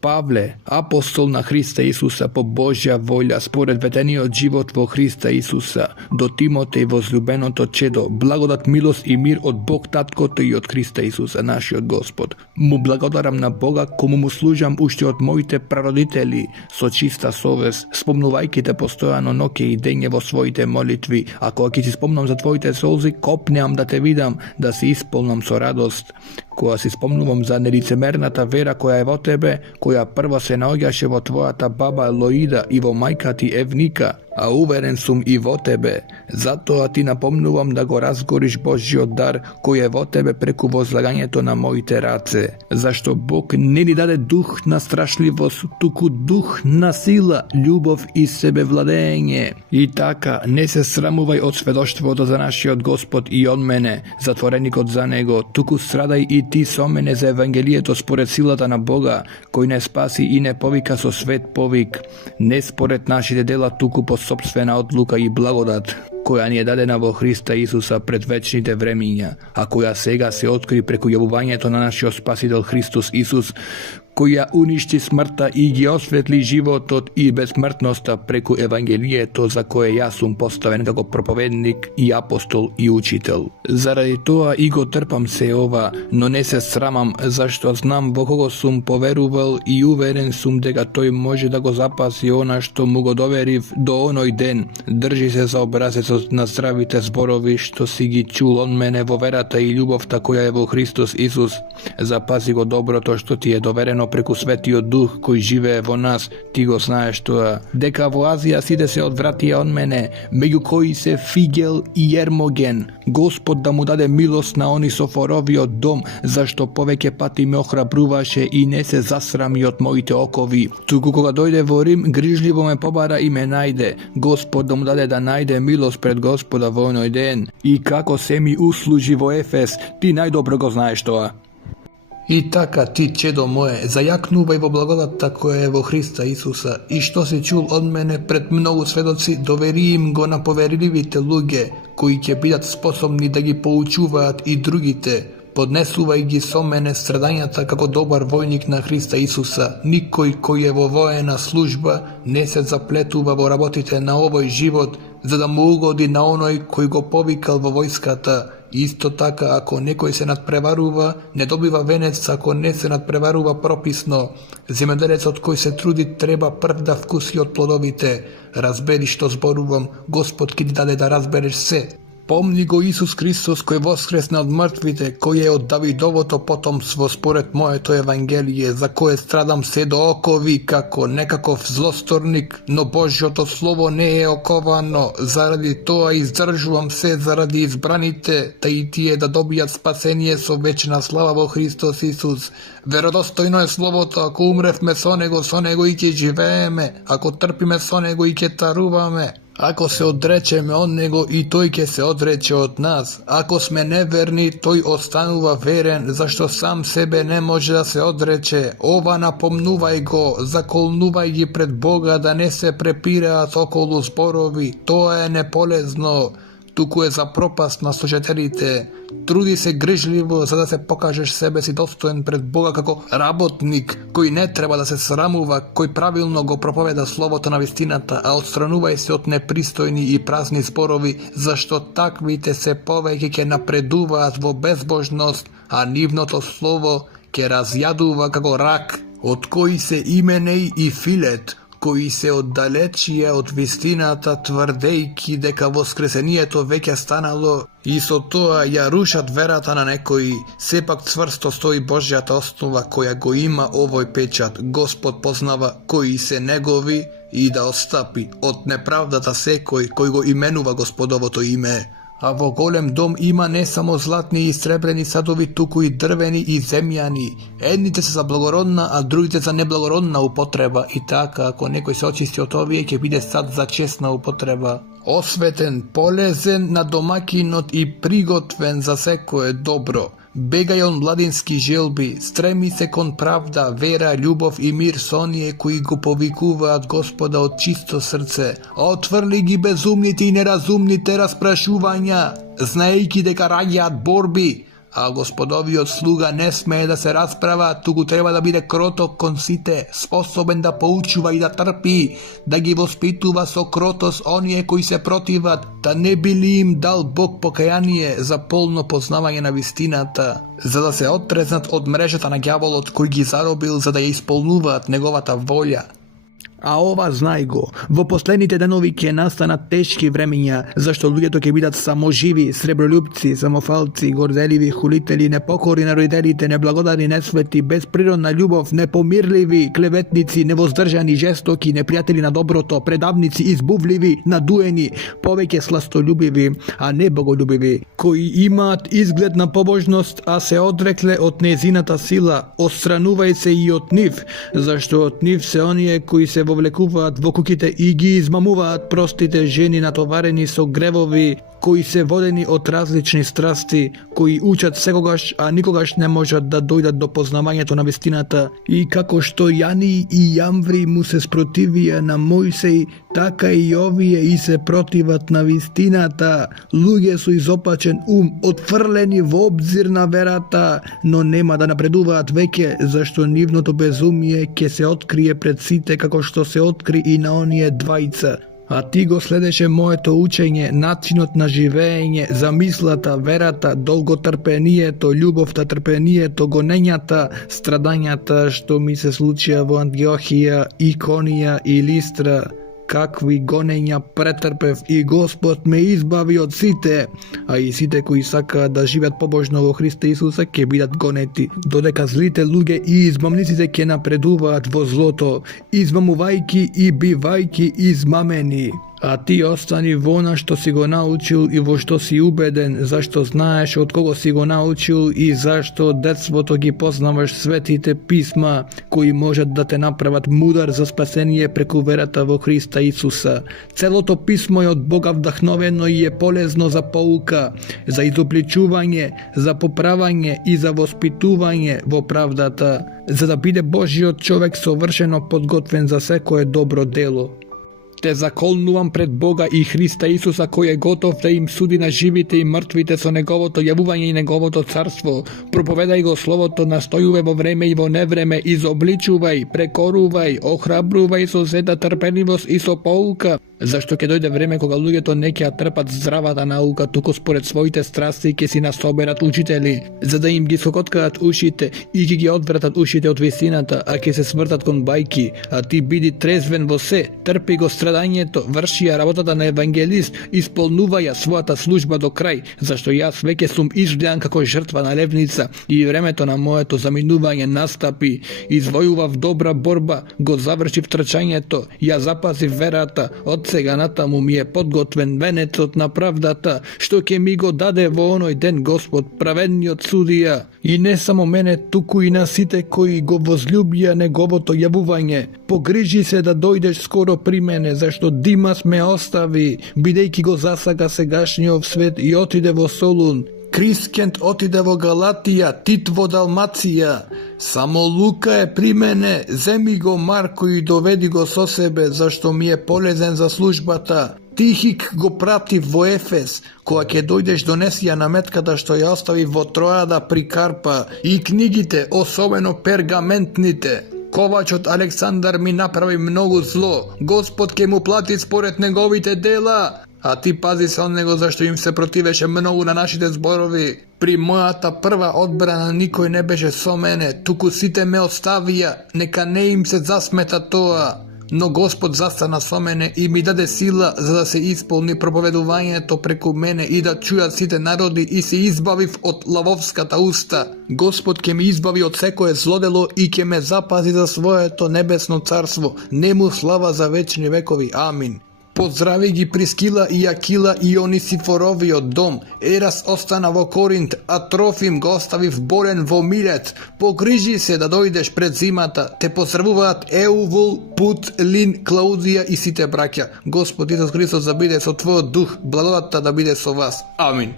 Pavle, apostol na Hrista Isusa po Božja volja, spоред ветениот живот во Христа Исуса, до Тимотеј возлюбеното чедо, благодат, милост и мир од Бог Таткото и од Христа Исуса, нашиот Господ. Му благодарам на Бога, кому му служам уште од моите прародители, со чиста совест, спомнувајќи те постојано ноќе и дење во своите молитви, а кога ќе си спомнам за твоите солзи, копнеам да те видам, да се исполнам со радост. Кога си спомнувам за нелицемерната вера која е во тебе, која прва се наоѓаше во твојата баба Лоида и во мајка ти Евника, а уверен сум и во тебе. Затоа ти напомнувам да го разгориш Божјиот дар кој е во тебе преку возлагањето на моите раце. Зашто Бог не ни даде дух на страшливост, туку дух на сила, љубов и себевладење. И така, не се срамувај од сведоштвото за нашиот Господ и од мене, затвореникот за него, туку страдај и ти со мене за Евангелието според силата на Бога, кој не спаси и не повика со свет повик, не според нашите дела, туку по собствена одлука и благодат, која ни е дадена во Христа Исуса пред вечните времиња, а која сега се откри преку јавувањето на нашиот Спасител Христос Исус, која уништи смртта и ги осветли животот и безсмртноста преку Евангелието за кое јас сум поставен како проповедник и апостол и учител. Заради тоа и го трпам се ова, но не се срамам, зашто знам во кого сум поверувал и уверен сум дека тој може да го запаси она што му го доверив до оној ден. Држи се за образецот на здравите зборови што си ги чул од мене во верата и љубовта која е во Христос Исус. Запази го доброто што ти е доверено преку Светиот Дух кој живее во нас. Ти го знаеш тоа, дека во Азија сите се одвратија од мене, меѓу кои се Фигел и Ермоген. Господ да му даде милост на они Софоровиот дом, зашто повеќе пати ме охрабруваше и не се засрами од моите окови. Туку кога дојде во Рим, грижливо ме побара и ме најде. Господ да му даде да најде милост пред Господа во оној ден. И како се ми услужи во Ефес, ти најдобро го знаеш тоа. И така ти, чедо мое, зајакнувај во благодатта која е во Христа Исуса и што си чул од мене пред многу сведоци, довери им го на поверливите луѓе, кои ќе бидат способни да ги поучуваат и другите. Поднесувај ги со мене страдањата како добар војник на Христа Исуса. Никој кој е во воена служба не се заплетува во работите на овој живот, за да му угоди на оној кој го повикал во војската. Исто така, ако некој се надпреварува, не добива венец ако не се надпреварува прописно. Земјоделецот кој се труди треба прв да вкуси од плодовите. Разбери што зборувам, Господ ќе ти даде да разбереш се. Помни го Исус Христос кој воскресна од мртвите, кој е од Давидовото потомство според моето Евангелие, за кое страдам се до окови како некаков злосторник, но Божјото Слово не е оковано. Заради тоа издржувам се заради избраните, та и тие да добијат спасение со вечна слава во Христос Исус. Веродостојно е Словото, ако умревме со него и ќе живееме, ако трпиме со него и ќе таруваме. Ако се одречеме од него и тој ќе се одрече од нас. Ако сме неверни, тој останува верен, зашто сам себе не може да се одрече. Ова напомнувај го, заколнувај ги пред Бога да не се препираат околу зборови. Тоа е неполезно, туку е за пропаст на слушателите. Труди се грижливо за да се покажеш себе си достоен пред Бога како работник, кој не треба да се срамува, кој правилно го проповеда словото на вистината, а отстранувај се од непристојни и празни зборови, зашто таквите се повеќе ќе напредуваат во безбожност, а нивното слово ќе разјадува како рак, од кои се Именеј и Филет, кои се оддалечија од вистината, тврдејќи дека воскресението веќе станало и со тоа ја рушат верата на некои. Сепак цврсто стои Божјата основа која го има овој печат. Господ познава кои се негови и да отстапи од неправдата секој кој го именува Господовото име. А во голем дом има не само златни и сребрени садови, туку и дрвени и земјани. Едните се за благородна, а другите за неблагородна употреба. И така, ако некој се очисти од овие, ќе биде сад за честна употреба. Осветен, полезен на домакинот и приготвен за секое добро. Бегај од младински желби, стреми се кон правда, вера, љубов и мир со оние кои го повикуваат Господа од чисто срце. Отврли ги безумните и неразумните распрашувања, знаејќи дека раѓаат борби, А Господовиот слуга не смее да се расправа, туку треба да биде кроток кон сите, способен да поучува и да трпи, да ги воспитува со кротост оние кои се противат, да не би ли им дал Бог покаяние за полно познавање на вистината, за да се оттрезнат од мрежата на ѓаволот кој ги заробил за да ја исполнуваат неговата волја. А ова знај го, во последните денови ќе настанат тешки времења, зашто луѓето ќе бидат саможиви, сребролюбци, самофалци, горделиви, хулители, непокорни на родителите, неблагодарни, несвети, без природна љубов, непомирливи, клеветници, невоздржани, жестоки, непријатели на доброто, предавници, избувливи, надуени, повеќе сластолюбиви, а не боголюбиви, кои имаат изглед на побожност, а се одрекле од нејзината сила. Отстранувај се и од нив, зашто од нив се оние кои се вовлекуваат во куќите и ги измамуваат простите жени натоварени со гревови, кои се водени од различни страсти, кои учат секогаш, а никогаш не можат да дојдат до познавањето на вистината. И како што Јани и Јамври му се спротивија на Мојсей, така и овие и се противат на вистината. Луѓе со изопачен ум, отфрлени во обзир на верата, но нема да напредуваат веќе, зашто нивното безумие ќе се открие пред сите како што се откри и на оние двајца. А ти го следеше моето учење, начинот на живење, замислата, верата, долготрпението, љубовта, трпението, гонењата, страдањата што ми се случија во Антиохија, Иконија и Листра. Какви гонења претрпев и Господ ме избави од сите, а и сите кои сакаат да живеат побожно во Христа Исуса ќе бидат гонети, додека злите луѓе и измамниците ќе напредуваат во злото, измамувајки и бивајки измамени. А ти остани во она што си го научил и во што си убеден, зашто знаеш од кого си го научил и зашто од детството ги познаваш светите писма, кои можат да те направат мудар за спасение преку верата во Христа Исуса. Целото писмо е од Бога вдахновено и е полезно за поука, за изобличување, за поправање и за воспитување во правдата, за да биде Божиот човек совршено подготвен за секое добро дело. Те заколнувам пред Бога и Христа Исуса, кој е готов да им суди на живите и мртвите со неговото јавување и неговото царство. Проповедај го словото, настојувај во време и во невреме, изобличувај, прекорувај, охрабрувај со сета трпеливост и со поука, зашто ќе дојде време кога луѓето не ќе трпат здравата наука, туку според своите страсти ќе си насоберат учители, за да им ги сокоткаат ушите и ќе ги одвратат ушите од вистината, а ќе се свртат кон бајки. А ти биди трезвен во се, трпи го страдањето, врши ја работата на евангелист, исполнува ја својата служба до крај, зашто јас веќе сум изгледан како жртва на левница и времето на моето заминување настапи. Извојував добра борба, го завршив трчањето, ја запазив верата, од сега натаму ми е подготвен венецот на правдата, што ќе ми го даде во оној ден Господ, праведниот судија. И не само мене, туку и на сите кои го возлюбија неговото јавување. Погрижи се да дојдеш скоро при мене, зашто Димас ме остави, бидејќи го засака сегашниот свет и отиде во Солун. Крискент отиде во Галатија, Тит во Далмација. Само Лука е при мене, земи го Марко и доведи го со себе, зашто ми е полезен за службата. Тихик го пратив во Ефес, кога ќе дојдеш донеси ја наметката што ја остави во Тројада при Карпа и книгите, особено пергаментните. Ковачот Александар ми направи многу зло, Господ ќе му плати според неговите дела. А ти пази се од него зашто им се противеше многу на нашите зборови. При мојата прва одбрана никој не беше со мене, туку сите ме оставија, нека не им се засмета тоа. Но Господ застана со мене и ми даде сила за да се исполни проповедувањето преку мене и да чујат сите народи и се избавив од лавовската уста. Господ ќе ми избави од секое злодело и ќе ме запази за своето небесно царство. Нему слава за вечни векови. Амин. Поздрави ги Прискила и Акила и Онисифоровиот дом. Ерас остана во Коринт, а Трофим го оставив борен во Милет. Погрижи се да дојдеш пред зимата. Те поздравуваат Еувул, Пут, Лин, Клаудија и сите браќа. Господ Исус Христос да биде со твојот дух, благодатта да биде со вас. Амин.